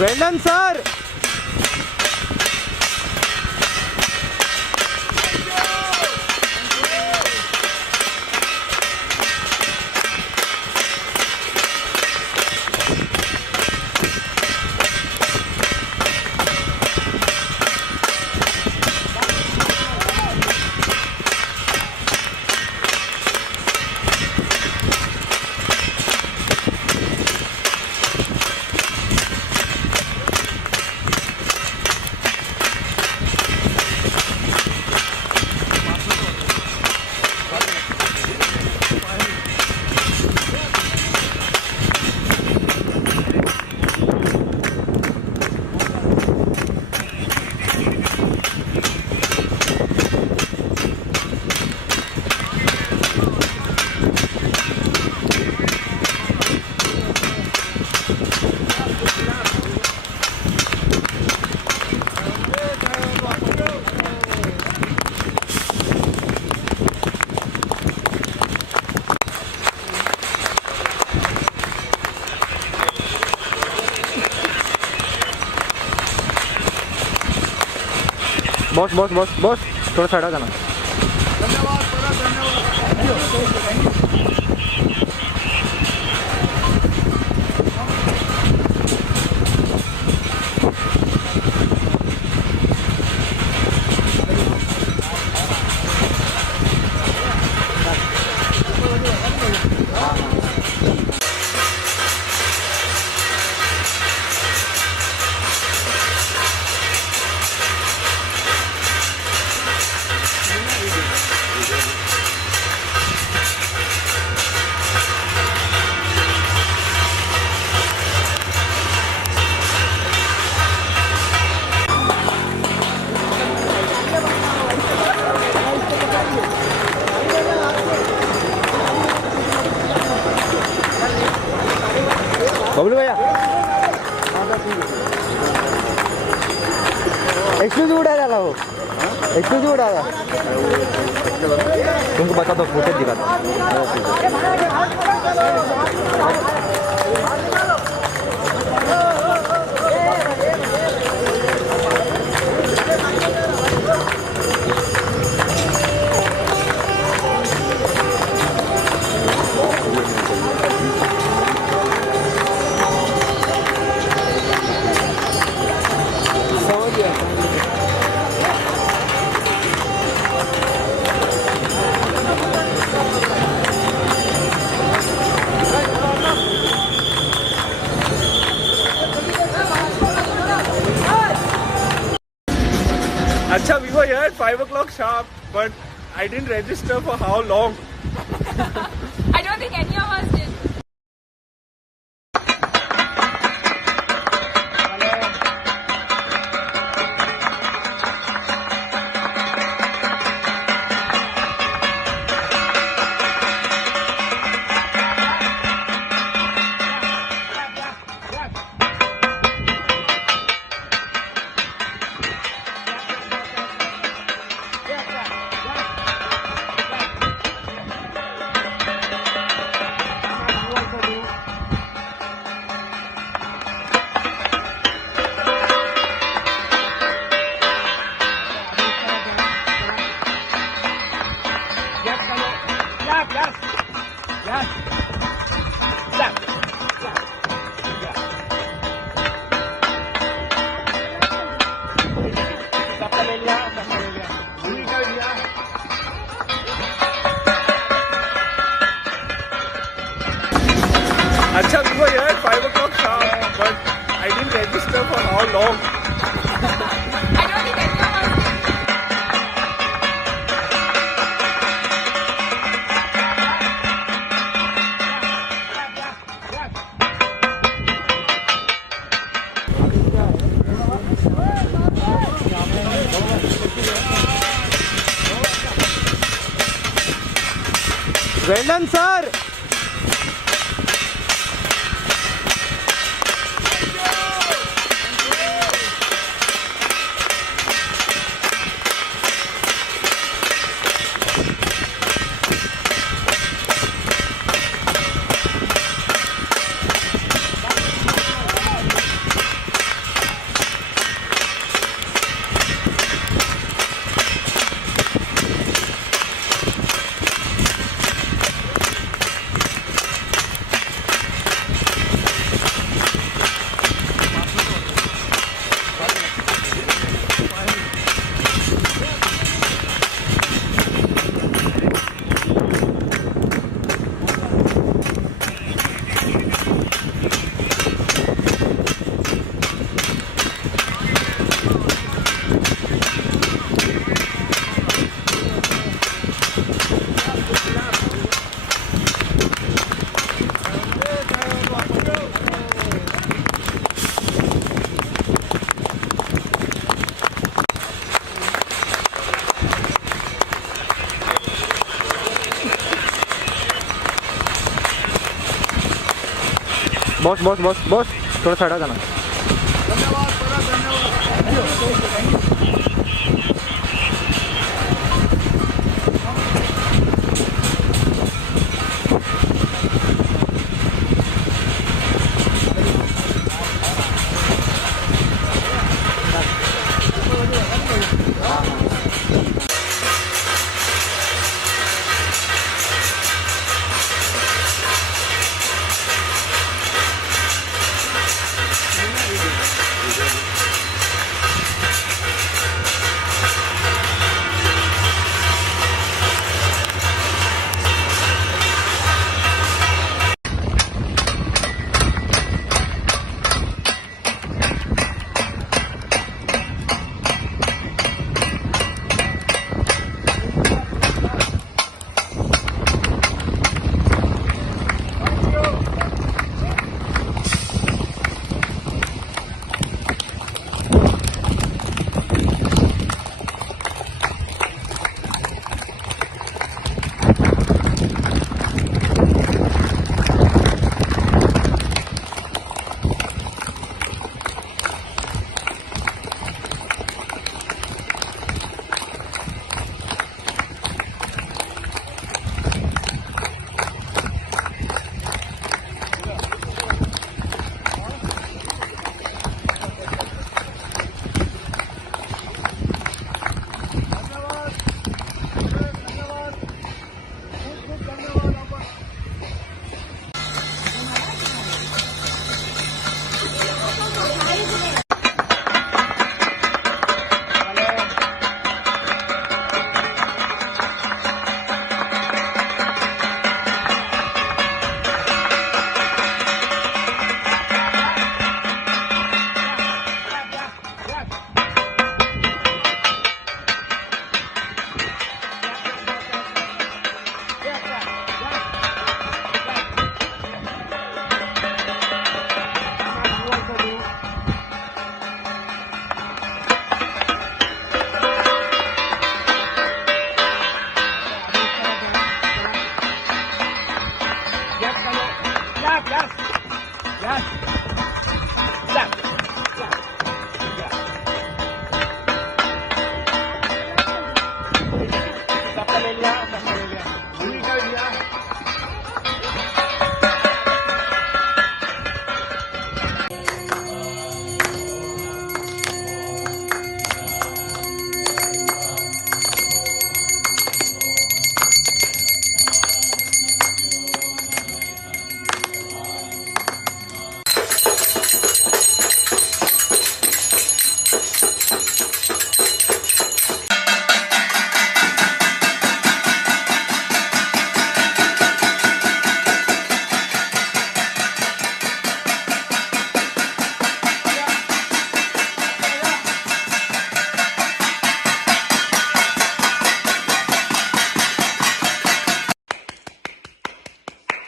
Well done, sir. Boss boss boss boss थोड़ा साइड आ जाना। बबलू भैया एक्सक्लूसिव उड़ा डाला वो एक्सक्लूसिव उड़ा था तुमको बता दो फुटेज दिखाता Acha, we were here at 5 o'clock sharp, but I didn't register for how long. I don't think any of us did. Acha, we were here at 5 o'clock sharp, but I didn't register for how long. I don't think any of us did. Well done, sir. Boss boss boss boss थोड़ा साइड आ जाना. धन्यवाद परत, धन्यवाद.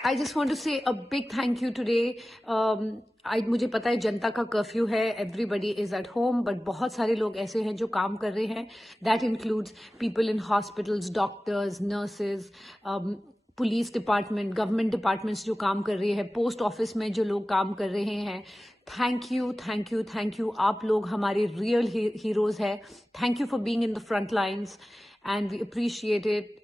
I just want to say a big thank you today. मुझे पता है जनता का कर्फ्यू है, everybody is at home, but बहुत सारे लोग ऐसे हैं जो काम कर रहे हैं. That includes people in hospitals, doctors, nurses, police department, government departments जो काम कर रहे हैं, पोस्ट ऑफिस में जो लोग काम कर रहे हैं. Thank you, thank you, thank you. आप लोग हमारे रियल हीरोज हैं. Thank you for being in the front lines and we appreciate it.